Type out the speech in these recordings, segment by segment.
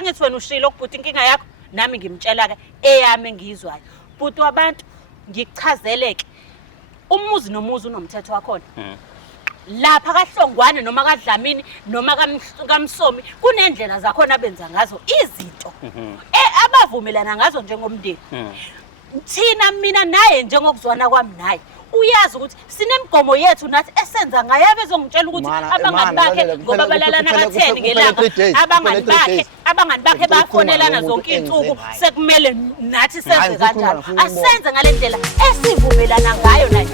angithi wena ushilo ukubhuti inkinga yakho nami ngimtshela ke eyami engizwayo bhuti wabantu ngikuchazeleke umuzi nomuzi unomthetho wakhona lapha kaHlongwane noma kaDlamini noma kaMsomi kunendlela zakhona abenza ngazo izinto abavumelana ngazo njengomndeni thina mina naye njengokuzwana kwami naye uyazi ukuthi sinemigomo yethu nathi esenza ngayo abezongitshela ukuthi abangani bakhe ngoba balalana ka10 ngelanga abangani bakhe bafonelana zonke insuku sekumele nathi senze kanjalo asenze ngalendlela esivumelana ngayo naye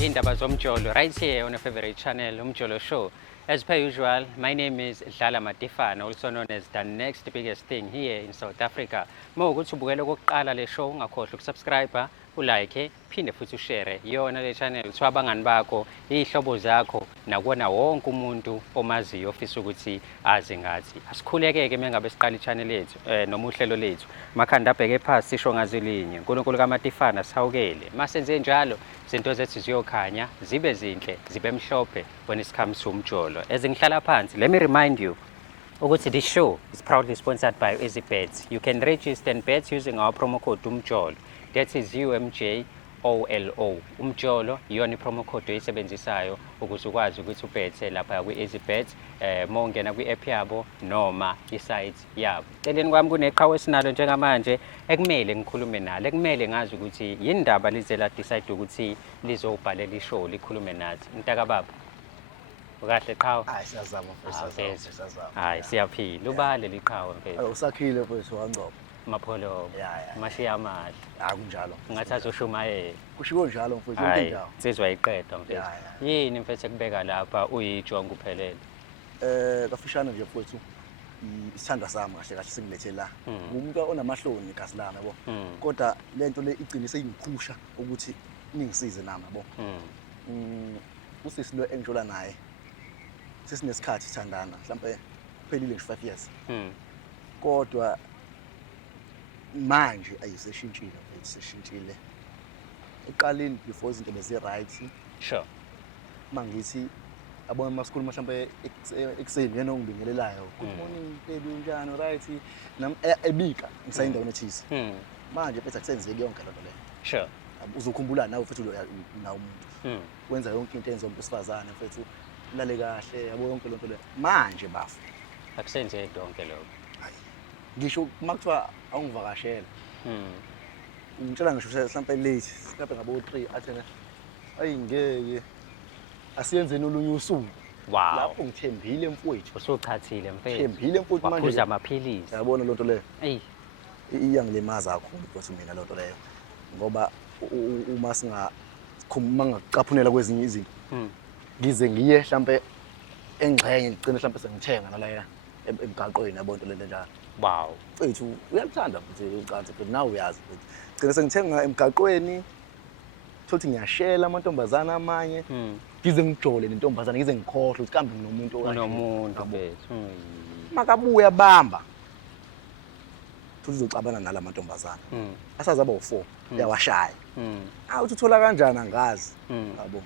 Indaba zomjolo right here on a favorite channel, Umjolo Show. As per usual, my name is Dlala Matifana, also known as the next biggest thing here in South Africa. Mawukuthi ubukela okokuqala le show ungakhohlwa ukusubscribe, ulike, phinde futhi ushare yona le channel ukuthi abangani bakho, ihlobo zakho nakona wonke umuntu omaziyo ofisa ukuthi azi ngathi. Asikhulekeke mengabe siqala i-channel yethu noma uhlelo lethu. Makhanda abheke phansi sisho ngazilinye. uNkulunkulu kaMatifana sawukele. Masenze njalo izinto zethu ziyokhanya, zibe zinhle, zibe mhlophe when it comes to umjolo. As ngihlala phansi, let me remind you ukuthi this show is proudly sponsored by EasyBets. You can register and bet using our promo code umjolo. That is UMJOLO. Umjolo iyona promo code oyisebenzisayo ukuze ukwazi ukuthi ubethe lapha kwi-EasyBet mongena kwi-app yabo noma isite yabo. Celeni kwami kuneqhawe esinalo njengamanje ekumele ngikhulume nalo, ekumele ngazi ukuthi yindaba lize la decide ukuthi lizobhalela ishow likhulume nathi. Mntaka baba ukahle qhawe? Hayi siyazama mfethu, siyazama. Hayi siyaphila, ubale liqhawe mfethu. Usakhile mfethu wangcobo. Mapholo mashiya amahle akunjalo ngathi azoshumayela kushiwo njalo mfethu yonke indawo insizwa ayiqeda mfethu yini mfethu ekubeka lapha uyijonga uphelele kafishane nje mfethu isithanda sami kahle kahle singilethe la umuntu onamahloni igazi lami yabo kodwa lento le igcine seyingiphusha ukuthi ningisize nami yabo usisi lo engijola naye sesinesikhathi sithandana mhlawumbe kuphelile nje 5 years kodwa manje ayiseshintshile mfethu seshintshile eqaleni before izinto bezi right sure mangithi abona masikhulu mhlawumbe ekseni yena ongibingelelayo good morning baby unjani right nami ebika ngisayindawo ethisi manje mfethu akusenzeki yonke lento le sure uzokhumbula nawe mfethu nawo umuntu wenza yonke into enzo umuntu sifazane mfethu lale kahle yabo yonke lento le manje bafu akusenzeki yonke lokho ngisho makuthiwa awungivakashela ngitshela ngisho mhlawumbe late mhlawumbe ngabo 3 athena ayingeke asiyenzeni olunye usuku lapho ngithembile mfowethu usuchathile mfethu ngithembile mfowethu manje waphuza amaphilisi yabona lonto leyo iyangilimaza kakhulu mfowethu mina lonto leyo ngoba uma ngaqaphunela kwezinye izinto ngize ngiye mhlawumbe engxenye ngicine mhlawumbe sengithenga nalaya emgaqweni yabona into lento njalo wow mfethu uyakuthanda futhi ucansi futhi nawe uyazi futhi gcina sengithenga emgaqweni thothi ngiyashela amantombazana amanye ngize ngijole nentombazana ngize ngikhohle ukuthi kambe nomuntu bethu makabuya bamba futhi uzocabana nala mantombazana asazi aba u4 uyawashaya awuthi uthola kanjani angazi yabo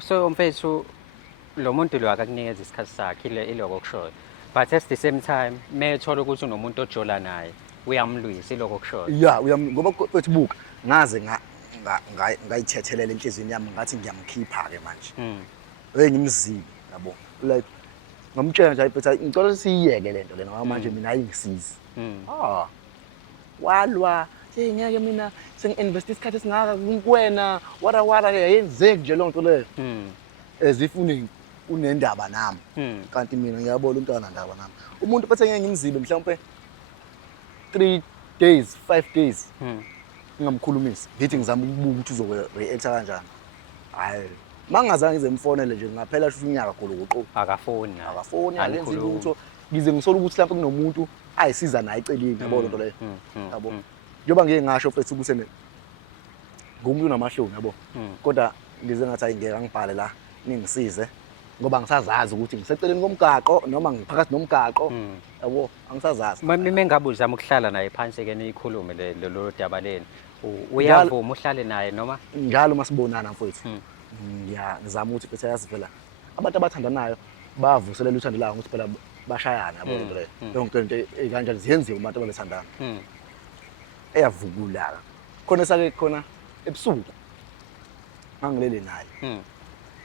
so mfethu lo muntu lo akakunikeza isikhathi sakhe iloko kushoyo but at the same time methola ukuthi unomuntu ojola naye uyamlwisa iloko kushoyo ngoba mfethu buka ngaze ngayithethelele enhlizweni yami ngathi ngiyamkhipha ke manje ngimzibi yabo like ngamtshela nje ayiphetha ngicela siyiyeke lento lena manje mina ayingisizi walwa ngeke mina sengi-invest isikhathi esingaka kuwena wara yenzeki nje lonto leyo ezifuni unendaba nami kanti mina ngiyabona umuntu anandaba nami umuntu bethe ngeke ngimzibe mhlawumbe 3 days 5 days ngingamkhulumisi ngithi ngizama ukubuka ukuthi uzoreact kanjani hayi mangazange ngize mfonele nje ngaphela shuthi unyaka goloqo akafoni alenze lutho ngize ngisola ukuthi lapho kunomuntu ayisiza naye eceleni yabo lonto leyo yabo njoba ngeke ngasho mfethu ukuthi ngumuntu namahloni yabo kodwa ngize ngathi ayingeke ngibhale la ningisize ngoba ngisazazi ukuthi ngiseceleni komgaqo noma ngiphakathi nomgaqo yabo angisazazi. Mengabe uzama ukuhlala naye phansi ke niyikhulume lelo daba leni uyavuma uhlale naye noma njalo masibonana mfowethu ngiyazama ukuthi phela yazi phela abantu abathandanayo bavuselela uthando labo ukuthi phela bashayana yabo le yonke into ekanjalo ziyenziwa abantu ababethandana eyavukula khona sake khona ebusuku ngangilele naye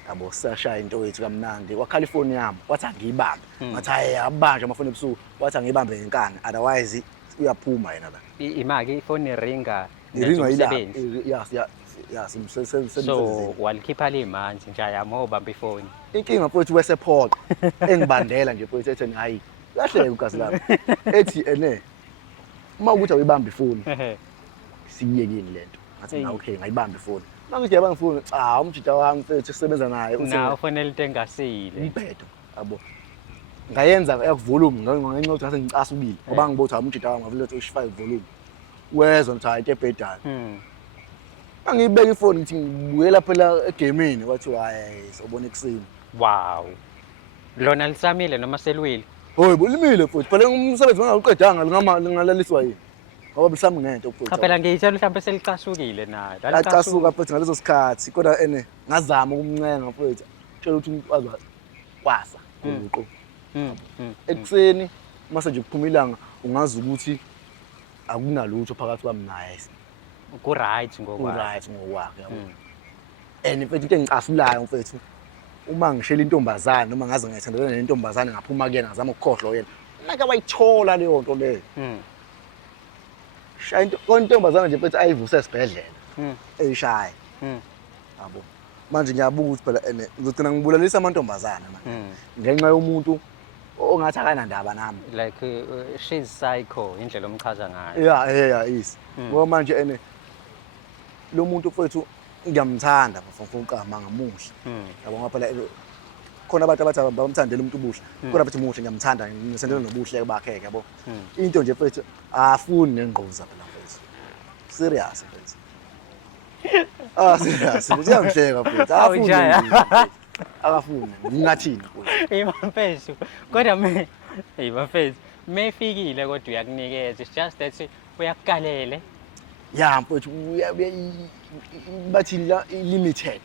yabo sashaya into wethu kamnandi kwaCalifornia yami wathi angiyibambe ngathi hayi abanje amafoni ebusuku wathi angiyibambe ngenkani otherwise uyaphuma yena la imaki ifoni ringa iringa umsebenzi yes so walikhipha limanzi nje ayamo bamba ifoni inkinga mfowethu wesephoqa engibandela nje mfowethu ethi hayi kahleke ugazi lami ethi uma ukuthi awuyibamba ifoni siyiyekini lento ngathi na okay ngayibamba ifoni mangithi yabanga ifoni umjida wami mfethu sisebenza naye na ufonela into engasile impetho yabo ngayenza volume ngenxa ukuthi ngase ngicasukile ngoba ngibotha umjida wami ngavule ukuthi 5 volume wezwa ukuthi hayi tebhedana angiyibeka ifoni ngithi ngibuyela phela egameni wathi hayi sobona ekuseni wow lona lisamile noma selwile hoyi bulimile futhi phela umsebenzi ngawuqedanga lingalaliswa yini ngoba bisami ngento futhi cha phela ngiyitshela mhlawumbe selicasukile nayo lacasuka futhi ngaleso sikhathi kodwa ngazama ukumncenga futhi tshela ukuthi umfazwa kwasa uqo ekuseni mase nje kuphuma ilanga ungazi ukuthi akunalutho phakathi kwami naye ku right ngokwakhe mfethu into engicasulayo mfethu uma ngishela intombazane noma ngaze ngayithandana nentombazane ngaphuma kuyena ngazama ukukhohlwa yena naka bayithola leyo nto leyo shaya intombazane nje mfethu ayivuse esibhedlela eyishaya yabo manje ngiyabuka ukuthi phela ngizogcina ngibulalisa amantombazane manje ngenxa yomuntu ongathi akanandaba nami like she's psycho indlela omchaza ngayo yeah is ngoba manje lo muntu mfethu ngiyamthanda mfowethu uqama ngamuhle yabo ngoba phela khona abantu abathi abamthandela umuntu ubuhle kodwa bathi muhle ngiyamthanda ngisendela nobuhle bakhe yabo into nje mfethu afuni nengqoza phela mfethu serious mfethu serious uyangihleka mfethu afuni akafuni ngingathini mfethu mfethu kodwa mfethu mefikile kodwa uyakunikeza it's just that uyakukalele yeah mfethu bathi limited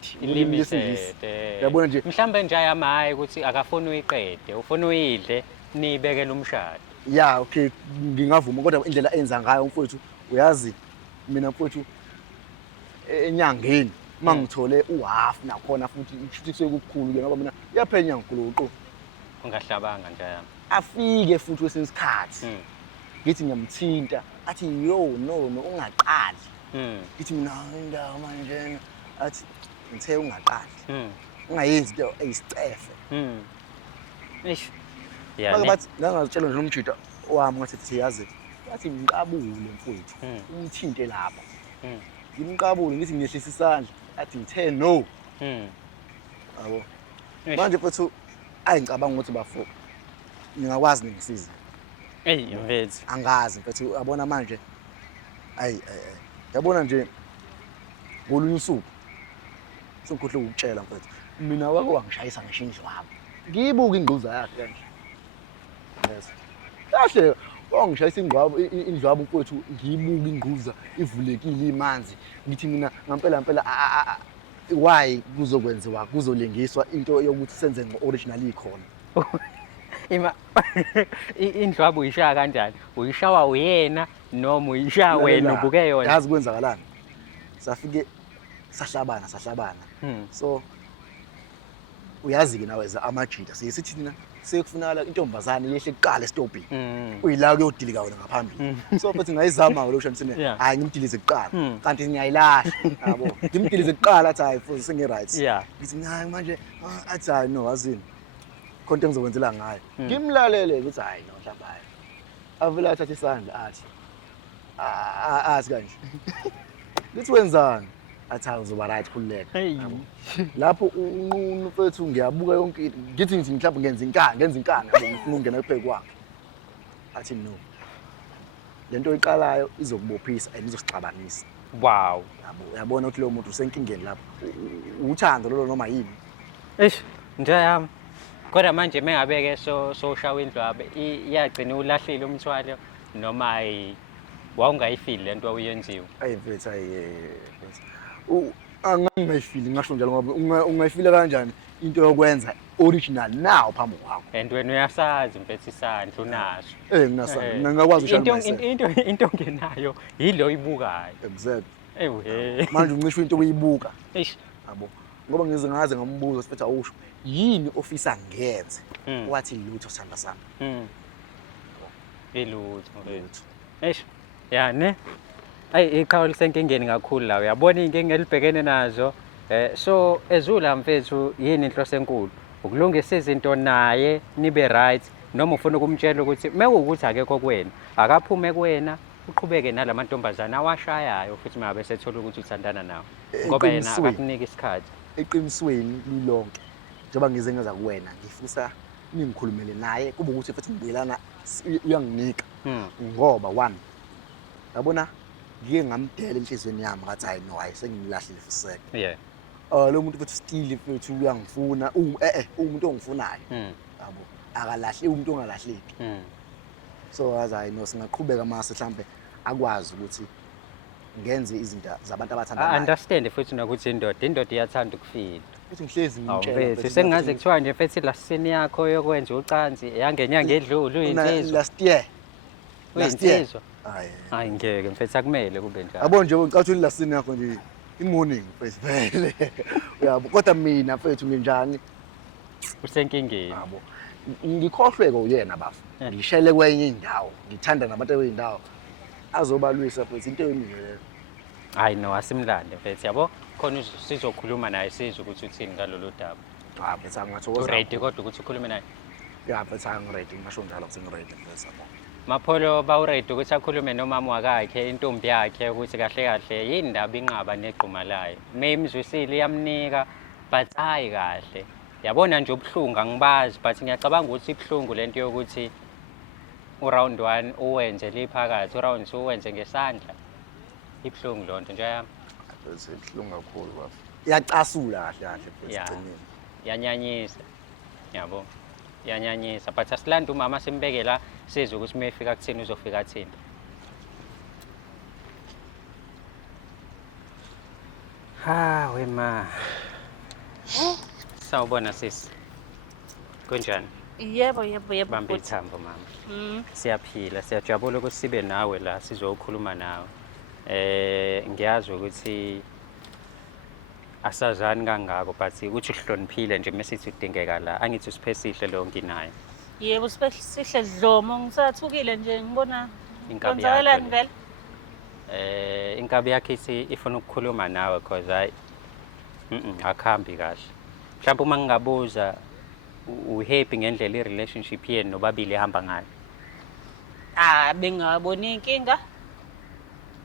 yabona nje mhlambe nje ayamaye ukuthi akafuni uyiqede ufuna uyidle nibekele umshado yeah okay ngingavuma kodwa indlela enza ngayo mfethu uyazi mina mfethu enyangeni mangithole uhalf nakhona futhi ishithi kukhulu ke ngoba mina iyaphenya ngikuluqo ungahlabanga nje afike futhi wesinsikhathi ngithi ngiyamthinta athi yo no ungaqali ngithi mina indawo manje athi ngithe ungaqali ungayenzi into eyisicefe eish yeah bathi ngangazitshela nje umjida wami ngathi yazi athi ngiqabule mfowethu umthinte lapha ngimqabule ngithi ngiyehlisa isandla athi ngithe no yabo manje mfowethu ayingicabanga ukuthi bafo ngingakwazi ngisiza mfethu angazi mfethu yabona manje yabona nje ngolunye usuku sengikhohle ukutshela mfethu mina wake wangishayisa ngishinji wami ngiyibuka ingquza yakhe kanje yes kahle wangishayisa indlwabu mfethu ngiyibuka ingquza ivulekile imanzi ngithi mina ngempela why kuzokwenziwa kuzolengiswa into yokuthi senze ngo-original ikhona indlwabu uyishaya kanjani uyishawa uyena noma uyishaya wena ubuke yona yazi kwenzakalani safike sahlabana so uyazi ke nawe amajida sithi thina sekufunakala intombazane yehle kuqala estopini uyila kuyodilika wena ngaphambili so futhi ngayizama lo shamsini hayi ngimdilize kuqala kanti ngiyayilahla yabo ngimdilize kuqala athi hayi futhi sengi right ngithi hayi manje athi hayi no azini konke engizokwenzela ngayo ngimlalele ukuthi hayi no mhlamba hayi avela athathe isandla athi kanje lithi wenzani athi uzoba right khululeka lapho unqunu mfethu ngiyabuka yonke into ngithi mhlawumbe ngenza inkani yabo ngifuna ungena epheke kwakhe athi no lento oyiqalayo izokubophisa ayizosixabanisa wow yabo uyabona ukuthi lo muntu usenkingeni lapho uthando lolo noma yini nje yami kodwa manje mengabe-ke sowushawa indlwabe iyagcina ulahlile umthwalo noma wawungayifili lento wawuyenziwe. Ayi mfethu angangayifili ngasho njalo ngoba ungayifila kanjani into yokwenza original now phambi kwakho. And wena uyasazi mfethu isandla unaso. Ngingakwazi ushaya into ongenayo yilo ibukayo. Exactly. Ewe. Manje uncishe into uyibuka. Eish. Yabo. Ngoba ngize ngaze ngambuza sifithi awusho yini ofisa ngenze. Wathi lutho sanda sami. Ilutho mfethu. Eish. Ya ne. Ayi iqhawe lisenkingeni kakhulu la uyabona inkinga elibhekene nazo. So ezula mfethu yini inhloso enkulu ukulungisa izinto naye nibe right noma ufuna ukumtshela ukuthi mekuwukuthi akekho kuwena akaphume kuwena uqhubeke nalamantombazana awashayayo futhi mabe sethola ukuthi uthandana nawe ngoba yena akakunika isikhathi eqinisweni lilonke njengoba ngize ngeza kuwena ngifisa ningikhulumele naye kube ukuthi futhi ngibuyelana uyanginika ngoba one yabona ngike ngamdela enhlizweni yami ngathi hayi no ayisengimlahlile fiseke yeah lo muntu futhi still futhi uyangifuna umuntu ongifunayo yabo akalahli umuntu ongalahleki so azayi no singaqhubeka mase mhlambe akwazi ukuthi ngenze izinto zabantu abathandanayo. I understand futhi nokuthi indoda iyathanda ukufila futhi ngihlezi ngimtshela mfethu sengaze kuthiwa nje mfethu lasini yakho yokwenza ucansi yangenyanga edlule uyinsizwa last year hayi ngeke mfethu akumele kube njalo yabo nje ucathi lasini yakho nje imorning mfethu vele uyabo kodwa mina mfethu nginjani usenkingeni yabo ngikhohlweke uyena bafu ngishele kwenye indawo ngithanda nabantu beyindawo azobalwisa mfethu into emile hayi no asimlande mfethu yabo khona sizokhuluma naye sizwe ukuthi uthini ngalolu daba mfethu angathokoza ready kodwa ukuthi ukhulume naye mfethu ready ngisho njalo ukuthi ngiready mfethu Mapholo bawuready ukuthi akhulume nomama wakhe intombi yakhe ukuthi kahle kahle yini ndaba inqaba negquma layo memzwisile iyamnika but hayi kahle yabona nje ubhlungu angibazi but ngiyacabanga ukuthi ibhlungu lento yokuthi uround 1 uwenze liphakathi uround 2 uwenze ngesandla ibhlungu lonto nje yami ibhlungu kakhulu bafu iyacasula kahle kahle futhi egcineni yanyanyisa yabo yanyanyisa but asilanda umama simbekela sizwe ukuthi mayefika kuthini uzofika kuthini wema sawubona sisi kunjani Yebo bamba ithambo mama siyaphila siyajabula ukuthi sibe nawe la sizokhuluma nawe ngiyazi ukuthi asazani kangako but ukuthi uhloniphile nje mesithi udingeka la angithi usiphesihle lo nginayo yebo sihle dlomo ngisathukile nje ngibona inkabi yakho vele inkabi yakhe ithi ifuna ukukhuluma nawe because akhambi kahle mhlawumbe uma ngingabuza uhappy ngendlela irelationship yenu nobabili ehamba ngayo bengabona inkinga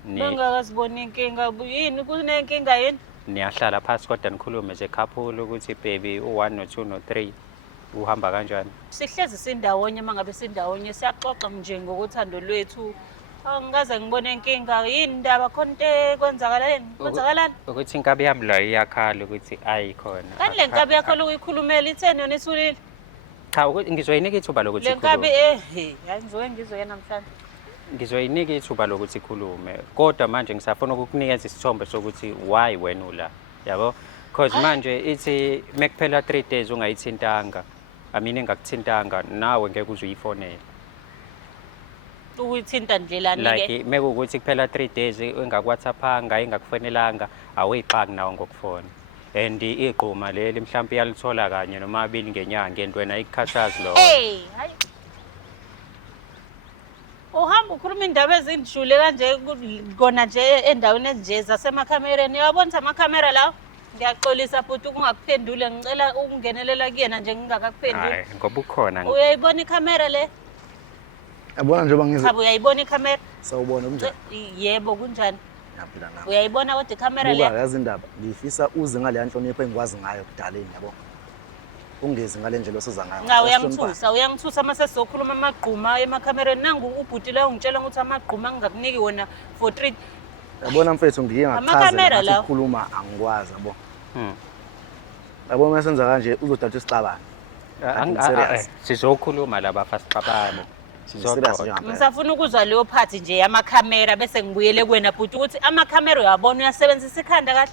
bengakazibona inkinga yini kunenkinga yini niyahlala phansi kodwa nikhulume ze couple ukuthi baby u1 no2 no3 uhamba kanjani sihlezi sindawonye mangabe sindawonye siyaxoxa nje ngokuthando lwethu angikaze ngibone inkinga yini ndaba khona into ekwenzakaleni kwenzakalani ukuthi inkabi yami la iyakhala ukuthi ayikhona kanile nkabi yakho lokuyikhulumela itheni yona isulile cha ngizoyinika ithuba lokuthi le nkabi hayi ngizoye namhlanje ngizoyinika ithuba lokuthi ikhulume kodwa manje ngisafuna ukukunikeza isithombe sokuthi why wena ula yabo because manje ithi mekuphela 3 days ungayithintanga amini engakuthintanga nawe ngeke uzuyifonela uyithinta ndlelani ke like mekuwukuthi kuphela 3 days engakwaThaphanga engakufonelanga awuyixaki nawe ngokufona and iqhuma leli mhlawumbe iyalithola kanye noma abili ngenyanga and wena ikukhathazi lo hayi uhamba ukhuluma indaba ezindishule kanje kona nje endaweni ezinje zasemakhamereni uyabona amakhamera lawo ngiyaxolisa futhi ukungakuphendule ngicela ukungenelela kuyena nje ngingakakuphenduli hayi ngoba ukhona uyayibona ikhamera le yabona njengoba ngize cha uyayibona ikhamera sawubona kunjani yebo kunjani yaphila nawe uyayibona kodwa ikhamera le yazi indaba ngifisa uze ngale yanhlonipho engikwazi ngayo kudaleni yabo ungezi ngale ndlela osoza ngayo nga uyangithusa mase sizokhuluma amagquma emakhamereni nangu ubhuti la ungitshela ukuthi amagquma ngingakuniki wona for 3 yabona mfethu ngiye ngachaza ukuthi ukukhuluma angikwazi yabo Yabo masenza kanje uzothatha isixabane. Serious. Sizokhuluma laba fasixabane. Serious Sizoxoxa. nje. Ngisafuna ukuzwa leyo part nje yamakhamera bese ngibuyele kuwena bhuti ukuthi amakhamera uyabona uyasebenzisa ikhanda kahle.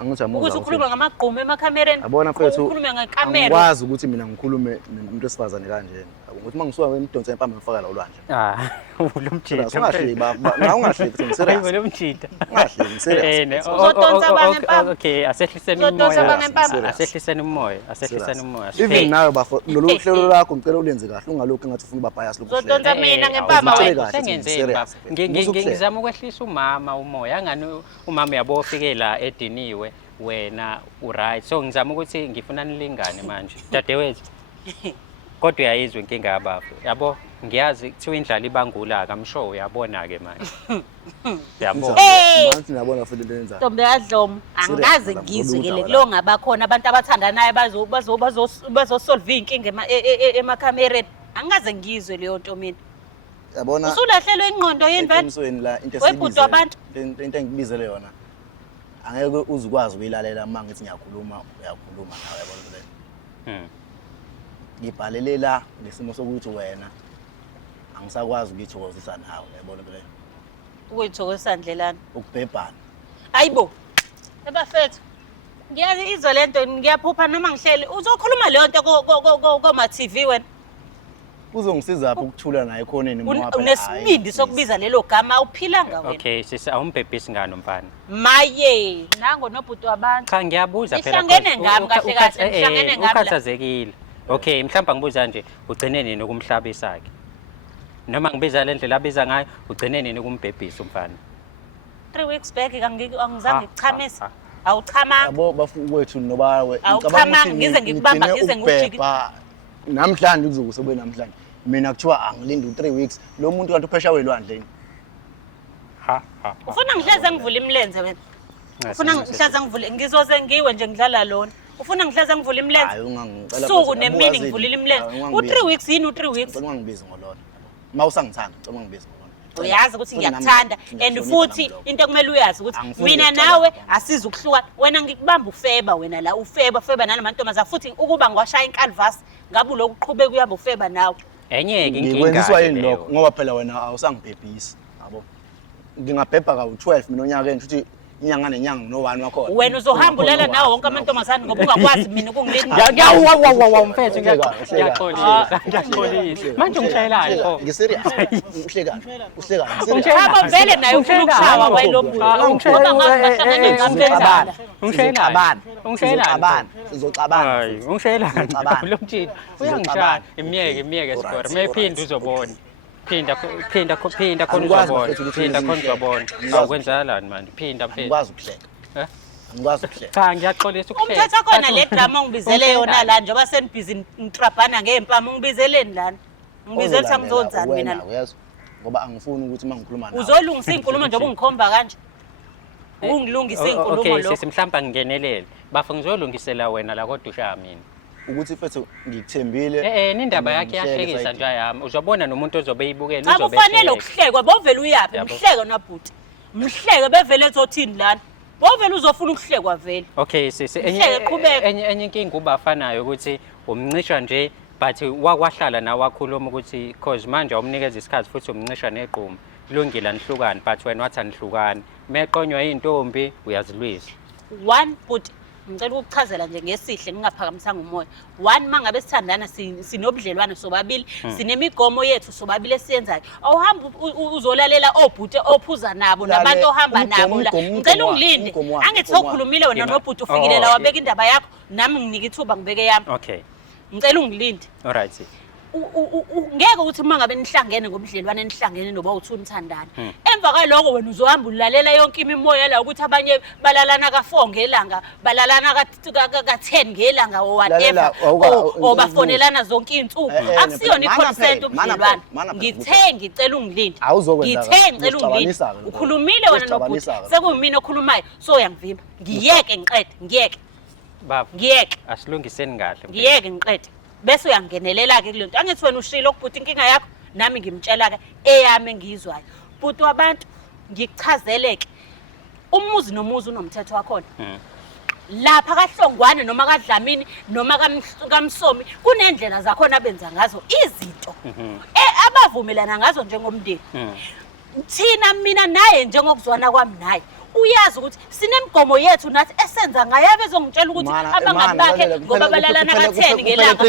Angithi amuza. Ukuthi ukhuluma ngamagqumu emakhamereni. Yabona mfethu. Ukhulume ngekamera. Angikwazi ukuthi mina ngikhulume nomuntu esifazane kanjena. Yabo ukuthi mangisuka emdonsa empama ngifaka la ulwandle. Ulumjita. Ungahleki baba, ungahleki thina serious. Ulumjita. Ungahleki serious. Uzodonsa abanye empama. Okay, asehliseni Uzodonsa umoya. abanye empama. Asehliseni umoya, asehliseni umoya. Even nawe bafo lolu hlelo lakho ngicela ulenze kahle ungalokho engathi ufuna uba bias lokho. Uzodonsa mina ngempama wena. Sengenzeni baba. Ngizama ukwehlisa umoya angani umama yabo ofikela ediniwe wena uright. So ngizama ukuthi ngifuna nilingane manje. Dadewethu. Kodwa uyayizwa inkinga yabafo. Yabo ngiyazi kuthiwa indlala ibangula ka msho uyabona ke manje. Yabo. Manje niyabona futhi lenza. Ntombi yadlomo angaze ngizwe ke lo ngabakhona abantu abathandanayo bazosolve inkinga emakhamereni. Angaze ngizwe leyo nto mina. Yabona. Usulahlelwe ingqondo yini vele? Emsweni la into Webhuda abantu. into engibizele yona. Angeke uzukwazi ukuyilalela uma ngithi uyakhuluma nawe yabona le. Ngibhalele la nesimo sokuthi wena angisakwazi ukuyithokozisa nawe yabona le. Ukuyithokozisa ndlelani? Ukubhebhana. Ayibo. Ebafethu. Ngiyazi izwe lento ngiyaphupha noma ngihleli. Uzokhuluma leyo nto koma TV wena. Kuzongisiza apho ukuthula naye khoneni moya phela. Unesibindi sokubiza lelo gama uphilanga wena. Okay, sisi awumbhebhisi ngani mfana? Maye, nango nobhuti wabantu. Cha ngiyabuza phela. Ihlangene ngami kahle kahle, ihlangene ngami. Ukhathazekile. Okay, mhlawumbe ngibuza nje ugcine nini ukumhlabisa ke? Noma ngibiza le ndlela abiza ngayo ugcine nini ukumbhebhisa umfana? 3 weeks back angizange ngichamisa. Awuchamanga. Yabo bafowethu nobawe ngicabanga ngize ngikubamba ngize ngikujika. Namhlanje kuzokusebe namhlanje. Mina kuthiwa angilinde u3 weeks. Lo muntu kanti uphesha welwandleni. Ufuna ngihleze ngivule imlenze wena? Ufuna ngihleze ngivule ngizoze ngiwe nje ngidlala lona. Ufuna ngihleze ngivule imlenze? Hayi ungangicela. Suku nemini ngivulile imlenze. U3 weeks yini u3 weeks? Ngicela ungibize ngolona. Mawusangithanda ngicela ungibize ngolona. Uyazi ukuthi ngiyakuthanda and futhi into kumele uyazi ukuthi mina nawe asiza ukuhluka wena ngikubamba ufeba wena la ufeba nanamantomaza futhi ukuba ngwashaya incanvas ngabe lokhu uqhubeka uyamba ufeba nawe. Enye ke inkinga. Ngikwenziswa yini lokho ngoba phela wena awusangibhebhisi yabo. Ngingabhebha ka u12 mina onyakeni futhi inyanga nenyanga no1 wakho. Wena uzohamba ulala nawo wonke amantombazane ngoba ungakwazi mina ukungilinda. Mfethu ngiyaxolisa. Manje ungishayelani pho? Ngiserious. Uhlekani? Ungishayela vele naye ufuna ukushawa wayilobhuti. Ngoba ngahlangene ngambezana. Ungishayelani? Sizocabana. Hayi, ungishayelani? Lo mtshini uyangishaya. Imiyeke score. Mayiphinda uzobona. Phinda khona uzobona. Phinda khona uzobona. Awukwenzakalani manje? Phinda. Ngikwazi ukuhleka. Ngikwazi ukuhleka. Cha ngiyaxolisa ukuhleka. Umthetho khona le drama ongibizele yona la njengoba senibhizi ngitrabhana ngempama ungibizeleni lana. Ngibizele ukuthi angizonzani mina la. Uyazi ngoba angifuni ukuthi mangikhuluma nawe. Uzolungisa inkulumo njengoba ungikhomba kanje. Ungilungisa inkulumo lo. Okay, sisi mhlawumbe ngingenelele. Bafa ngizolungisela wena la kodwa ushaya mina. Ukuthi mfethu ngikuthembile. Nindaba yakhe yahlekisa nje yami. Uzobona nomuntu ozobe eyibukela uzobe. Akufanele ukuhlekwa, bovela uyapi? Mhleke nabhuti. Mhleke bevele ethothini lana. Bovela uzofuna ukuhlekwa vele. Okay, sisi enye inkinga ubafanayo ukuthi umncishwa nje but wakwahlala nawe wakhuluma ukuthi cause manje awumnikeza isikhathi futhi umncisha neqhuma. Kulungile nihlukane but wena wathi anihlukane. Meqonywa intombi uyazilwisa. One but ngicela ukuchazela nje ngesihle ngingaphakamisanga umoya. One mangabe sithandana sinobudlelwane sobabili, sinemigomo yethu sobabili esiyenzayo. Awuhamba uzolalela obhuti ophuza nabo nabantu ohamba nabo la. Ngicela ungilinde. Angithi sokhulumile wena nobhuti ufikile la wabeka indaba yakho nami nginika ithuba ngibeke yami. Okay. Ngicela ungilinde. Alright. Ngeke ukuthi mangabe nihlangene ngobudlelwane nihlangene noba uthi unithandana. Emva kwaloko wena uzohamba ulalela yonke imimoya la ukuthi abanye balalana ka4 ngelanga, balalana ka10 ngelanga or whatever. Obafonelana zonke izinsuku. Akusiyona iconsent ubudlelwane. Ngithe ngicela ungilinde. Ngithe ngicela ungilinde. Ukhulumile wena nobhuti. Sekuyimina okhulumayo so uyangivimba. Ngiyeke ngiqede, ngiyeke. Baba. Ngiyeke. Asilungiseni kahle. Ngiyeke ngiqede. Bese uyangenelela ke kulento. Angithi wena ushilo ukubhuti inkinga yakho nami ngimtshela ke eyami engizwayo. Bhuti wabantu ngikuchazeleke. Umuzi nomuzi unomthetho wakhona. lapha kaHlongwane noma kaDlamini noma kaMsomi kunendlela zakhona abenza ngazo izinto abavumelana ngazo njengomndeni. Thina mina naye njengokuzwana kwami naye uyazi ukuthi sinemigomo yethu nathi esenza ngayo abezongitshela ukuthi abangani bakhe ngoba balalana ka10 ngelanga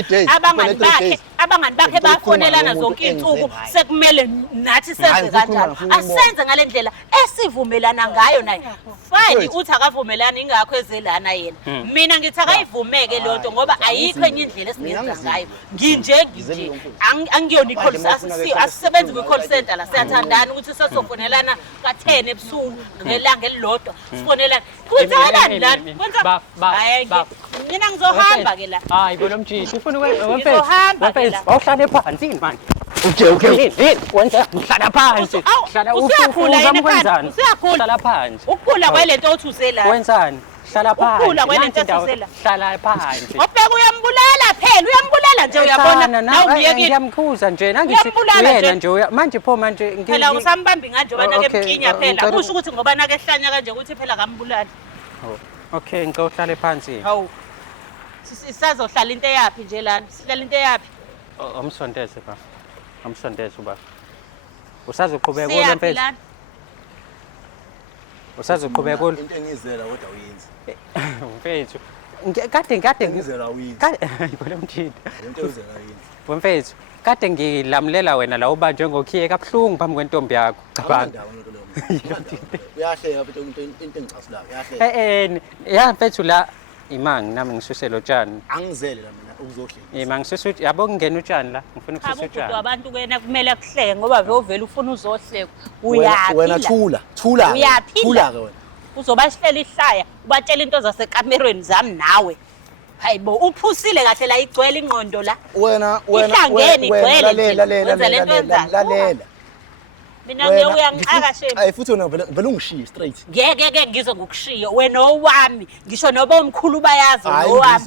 abangani bakhe bafonelana zonke insuku sekumele nathi senze kanjalo asenze ngalendlela esivumelana ngayo naye fine uthi akavumelana ingakho ezelana yena mina ngithi akayivumeke le nto ngoba ayikho enye indlela esingenza ngayo nginje angiyoni call asisebenzi kwi call center la siyathandana ukuthi sesofonelana ka10 ebusuku ngelanga elilodwa sifonelana kwenzakalani lana kwenza mina ngizohamba ke la hayi bona mjisi ufuna ngizohamba ke la awuhlale phansi manje Okay. Wenza uhlala phansi hlala uyakhula hlala phansi ukukhula kwalento othi usela wenzani hlala phansi ukukhula kwalento othi usela hlala phansi obheka uyambulala phela uyambulala nje uyabona nawe uyekile ngiyamkhuza nje nangithi yena nje manje pho manje phela usambambi nganje bana ke mkinya phela kusho ukuthi ngoba nake ehlanya kanje ukuthi phela ngambulala okay ngicela uhlale phansi hawu sisazohlala into eyapi nje lana sihlala into eyapi amsondeze ba amsondeze uba usazoqhubeka kulo mfethu usazoqhubeka kulo into engizela kodwa uyenzi mfethu kade ngizela uyenzi yibona mthini into engizela uyenzi mfethu kade ngilamulela wena la uba njengokhiye kabuhlungu phambi kwentombi yakho cabanga uyahleka mfethu into engicasulayo uyahleka ya mfethu la imanga nami ngisusela utshani angizele la mina ukuzohleka ngisusa yabo kungena utshani la ngifuna ukususa utshani abantu kena kumele kuhleke ngoba vele uzohleka uyaphila wena thula uyaphila ke wena uzoba sihlela ihlaya ubatshela into zasekamerweni zami nawe hayibo uphusile kahle la igcwele ingqondo la wena ihlangene igcwele lalela mina ngiyoyangixaka shemi ayi futhi wena vele ungishiye straight ngeke ngizo ngokushiya wena owami ngisho noba omkhulu bayazi owami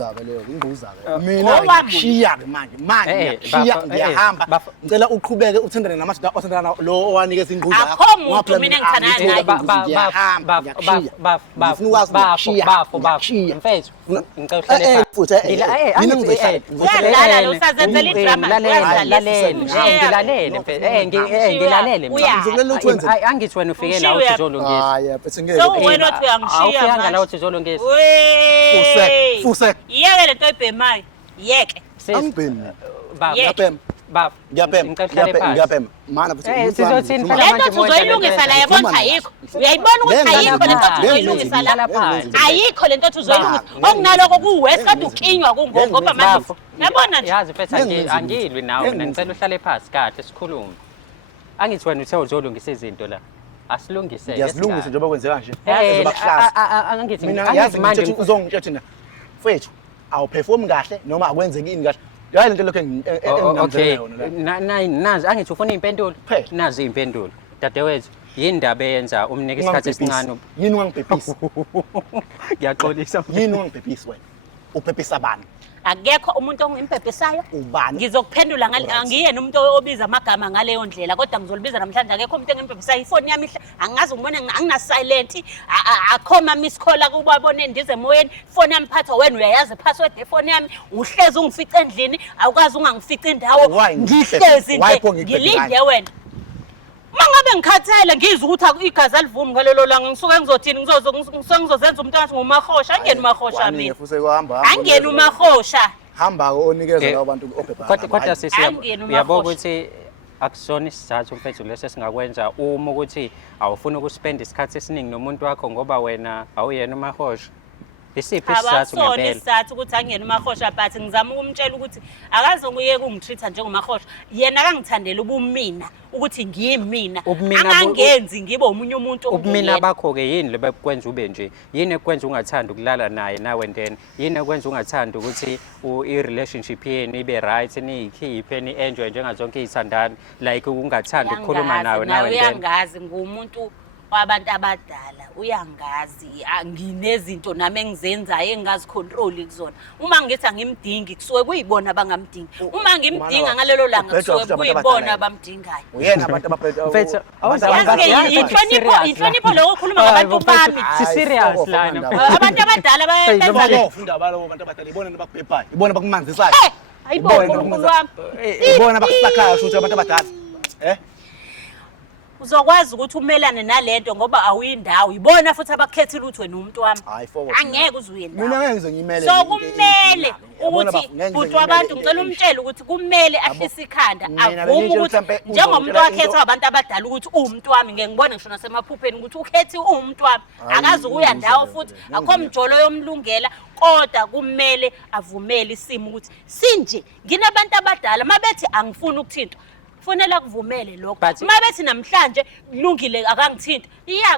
inguzake mina ngishiya ke manje ngishiya ngiyahamba ngicela uqhubeke uthendane namadoda othendana lo owanikeza ingquza akho umuntu mina ngithandana naye bafo mfethu ngicela uhlale futhi mina uyadlala lo sazenzela idrama ngilalele ngilalele angithi wena ufike la uthi uzolungisa hayi bese ngeke so wena uthi uyangishiya awufika la uthi uzolungisa fuse yeke lento ebhemayo yeke angibheni ngiyaphem mana futhi sizothini lento uzoyilungisa la yabona ayikho uyayibona ukuthi ayikho lento uzoyilungisa la ayikho lento uzoyilungisa okunaloko kuwest kade ukinywa ngoba manje yabona nje yazi mfethu angilwi nawe mina ngicela uhlale phansi kahle sikhulume angithi wena uthe uzolungisa izinto la asilungise ngiyazilungisa njengoba kwenzeka nje angithi mina yazi manje uzongitshela thina mfethu awuperform kahle noma akwenzeki ini kahle yayi lento lokho engingamzela yona la nazi angithi ufuna impendulo nazi impendulo dadewethu yini indaba eyenza umnika isikhathi esincane yini ungangibhebhisi ngiyaxolisa yini ungangibhebhisi wena uphephisa abantu akekho umuntu ongimbhebhesayo ubani ngizokuphendula angiyena umuntu obiza amagama ngaleyo ndlela kodwa ngizolibiza namhlanje akekho umuntu engimbhebhesayo ifoni yami angazi ngibone angina silent akhoma miss call kubabone ndize emoyeni ifoni yami phathwa wena uyayazi password yefoni yami uhlezi ungifica endlini awukazi ungangifica indawo ngihlezi nje ngilinde wena mangabe ngikhathele ngizwe ukuthi igazi alivumi ngalelo langa ngisuke ngizothini ngizozenza umuntu athi ngumahosha angeni umahosha mina angeni umahosha hamba onikeza labo bantu obhebhana kodwa siyabona ukuthi akusona isizathu mfethu lesi singakwenza uma ukuthi awufuna ukuspend isikhathi esiningi nomuntu wakho ngoba wena awuyena umahosha isiphi isizathu ngempela abasona isizathu ukuthi angene umahosha but ngizama ukumtshela ukuthi akaze nguyeke ungitreata njengomahosha yena akangithandela ubumina ukuthi ngiyimina angangenzi ngibe umunye umuntu ubumina bakho ke yini lebekwenza ube nje yini ekwenza ungathanda ukulala naye nawe then yini ekwenza ungathanda ukuthi i-relationship yeni ibe right niyikhiphe ni enjoy njengazonke izithandani like ungathanda ukukhuluma nawe then uyangazi ngumuntu wabantu abadala uyangazi nginezinto nami engizenzayo engazicontrol kuzona. Uma ngithi angimdingi kusuke kuyibona abangamdingi. Uma ngimdinga ngalelo langa kusuke kuyibona abamdingayo. Uyena abantu abaphethe Mfethu, Inhlonipho lokho ukhuluma ngabantu bami. Si-serious lana. Abantu abadala bayenza bafunda abalo abantu abadala ibona abakubhebhayo ibona abakumanzisayo ayibona uNkulunkulu wami. ibona abakusakhayo futhi abantu abadala Uzokwazi ukuthi umelane nalento ngoba awuyindawo. Ibona futhi abakukhethile ukuthi wena umuntu wami. Hayi forward. Angeke uzuyindawo. Mina ngeke ngize ngimele. So kumele ukuthi futhi abantu ngicela umtshele ukuthi kumele ahlise ikhanda avume ukuthi njengomuntu wakhetha abantu abadala ukuthi umuntu wami ngeke ngibone ngisho nasemaphupheni ukuthi ukhethi umuntu wami akazi ukuya ndawo futhi akho mjolo yomlungela kodwa kumele avumele isimo ukuthi sinje nginabantu abadala mabethi angifuni ukuthintwa kufanele kuvumele lokho mabethi namhlanje kulungile akangithinta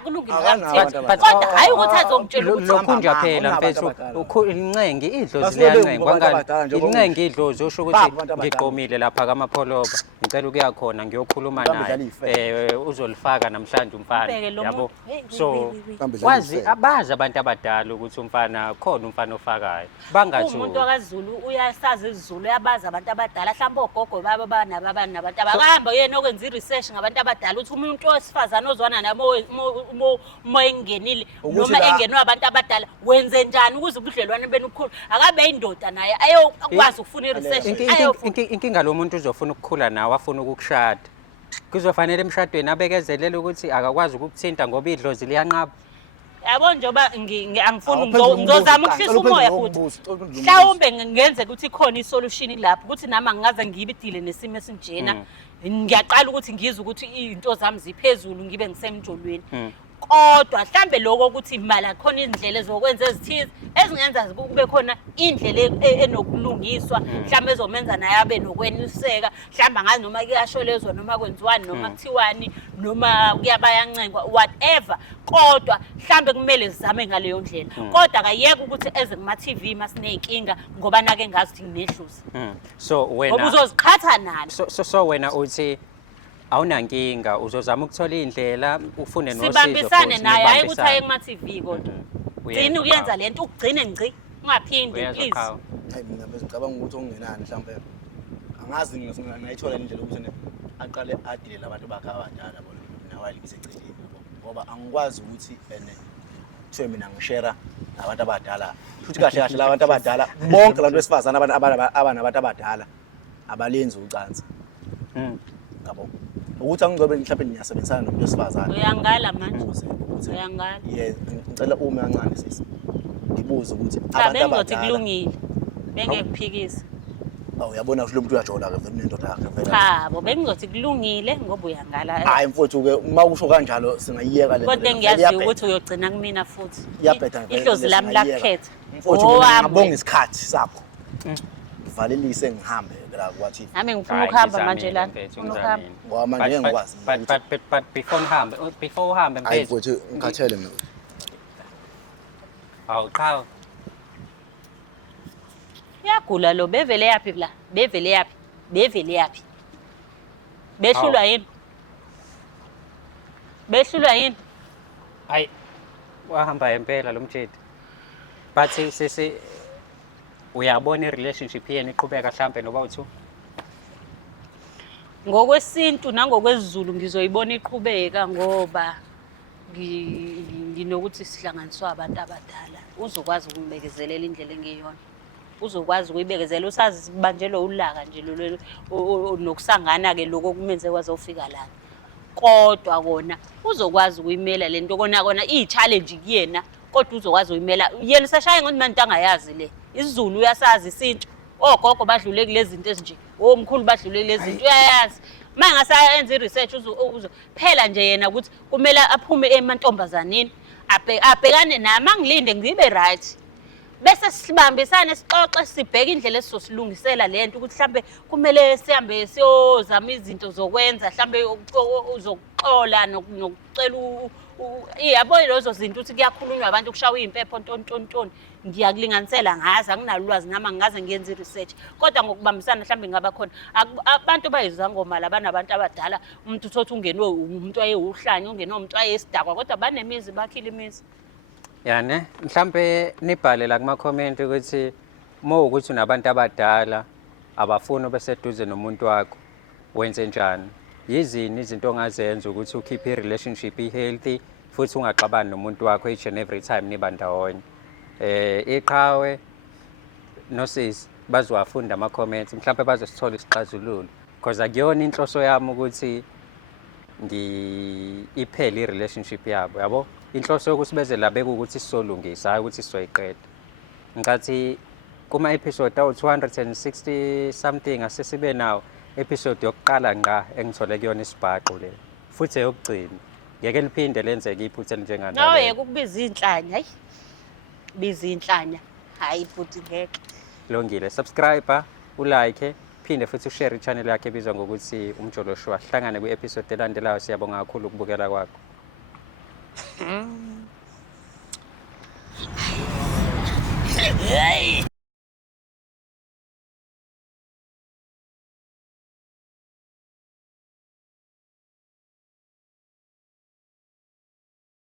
kulungile akangithinta kodwa hayi ukuthi azongitshela ukuthi lokhu nje phela mfethu incengi idlozi liyancengwa ngani incengi idlozi usho ukuthi ngiqomile lapha kaMapholoba ngicela ukuya khona ngiyokhuluma naye uzolifaka namhlanje umfana yabo so wazi abazi abantu abadala ukuthi umfana khona umfana ofakayo bangathi umuntu wakaZulu uyasazi isiZulu uyabaza abantu abadala mhlawumbe ogogo baba nabantu akahamba yena okwenza iresearch ngabantu abadala ukuthi umuntu wesifazana ozwana nabo engenile noma engenwe abantu abadala wenze njani ukuze ubudlelwane benu ukukhula akabe indoda naye ayokwazi ukufuna iresearch inkinga lo muntu uzofuna ukukhula nawe afuna ukukushada kuzofanele emshadweni abekezelele ukuthi akakwazi ukukuthinta ngoba idlozi liyanqaba yabo njoba angifuni ngizozama ukuhlisa umoya futhi mhlawumbe ngenze ukuthi ikhona isolution lapho ukuthi nami angaze ngibidile nesimo esinjena ngiyaqala ukuthi ngizwe ukuthi izinto zami ziphezulu ngibe ngisemjolweni kodwa mhlambe lokho ukuthi imali khona indlela ezokwenza ezithize ezingenza kube khona indlela enokulungiswa mhlambe ezomenza naye abe nokweniseka mhlambe ngazi noma kuyasholezwa noma kwenziwani noma kuthiwani noma kuyabayancengwa whatever kodwa mhlambe kumele sizame ngaleyo ndlela kodwa akayeke ukuthi eze kuma TV masineyinkinga ngoba nake ngazi ukuthi nginehluzi so wena ngoba uzoziqhatha nani so wena uthi awunankinga uzozama ukuthola indlela ufune nosizo sibambisane naye hayi ukuthi aye kuma TV kodwa gcina uyenza lento ugcine ngci ungaphindi please hayi mina bezicabanga ukuthi ongenani mhlawumbe angazi ngiyayithola indlela ukuthi aqale adile labantu bakhe abadala bona nawali biseceleni ngoba angikwazi ukuthi kuthiwe mina ngishare nabantu abadala futhi kahle kahle labantu abadala bonke abantu besifazana abanabantu abadala abalenzi ucansi ngabo ukuthi angizobe mhlawumbe ngiyasebenzisana nomuntu wesifazana uyangala manje uyangala ngicela uma kancane sisi ngibuze ukuthi abantu abadala kulungile bengekuphikisa uyabona ukuthi lo muntu uyajola ke vele nendoda yakhe vele chabo bengizothi kulungile ngoba uyangala hayi mfowethu ke uma usho kanjalo singayiyeka le kodwa ngiyazi ukuthi uyogcina kumina futhi iyabheda vele ihlozi lami lakhetha mfowethu ngiyabonga isikhathi sakho ngivalelise ngihambe la kwathi nami ngifuna ukuhamba manje lana ngifuna ukuhamba ngoba manje ngeke ngikwazi but before uhambe hayi mfethu mfowethu ngikhathele mina awu cha yagula lo bevele yapi la bevele yapi behlulwa yini hayi wahamba impela lo mthetho but sisi uyabona i-relationship yenu iqhubeka mhlambe noba uthu ngokwesintu nangokwesiZulu ngizoyibona iqhubeka ngoba nginokuthi sihlanganiswa abantu abadala uzokwazi ukumbekezelela indlela engiyona uzokwazi ukuyibekezela usazi banjelo ulaka nje nokusangana ke lokho kumenze kwazofika la kodwa kona uzokwazi ukuyimela lento kona i-challenge kuyena kodwa uzokwazi ukuyimela yena usashaya ngomuntu angayazi le isiZulu uyasazi isintu ogogo badlule kulezi zinto ezinje omkhulu badlule kulezi zinto uyayazi mangasayenza i-research phela nje yena ukuthi kumele aphume emantombazaneni abhekane nami angilinde ngibe right bese sibambisane sixoxe sibheke indlela esizosilungisela lento ukuthi mhlambe kumele sihambe siyozama izinto zokwenza mhlambe uzoxola nokucela yabo lezo zinto ukuthi kuyakhulunywa abantu kushawa impepho ntontontoni ngiyakulinganisela ngazi anginalo ulwazi ngama ngaze ngiyenze research kodwa ngokubambisana mhlawumbe ngaba khona abantu bayizangoma labanabantu abadala umuntu uthothi ungenwe umuntu ayewuhlanya ungenwe umuntu ayesidakwa kodwa banemizi bakhila imizi. Yani mhlambe nibhale la kuma comment ukuthi ukuthi unabantu abadala abafuni beseduze nomuntu wakho wenze njani. Yizini izinto ongazenza ukuthi ukhiphe i-relationship healthy futhi ungaxabani nomuntu wakho each and every time niba ndawonye. Iqhawe nosisi bazowafunda ama comments mhlawumbe bazosithola isixazululo because akuyona inhloso yami ukuthi iphele i-relationship yabo yabo. Inhloso yokuthi beze la bekuthi sisolungisa hayi ukuthi sizoyiqeda. Ngathi kuma episode awu 260 something asesibe nawo episode yokuqala ngqa engithole kuyona isibhaqo le futhi eyokugcina ngeke liphinde lenzeke iphutha elinjengalo. Nawe yeke ukubiza inhlanya hayi biza inhlanya hayi futhi ngeke. Longile subscribe ulike phinde futhi ushare i-channel yakhe ebizwa ngokuthi Umjolo Show. Hlangane kwi-episode elandelayo. Siyabonga kakhulu ukubukela kwakho.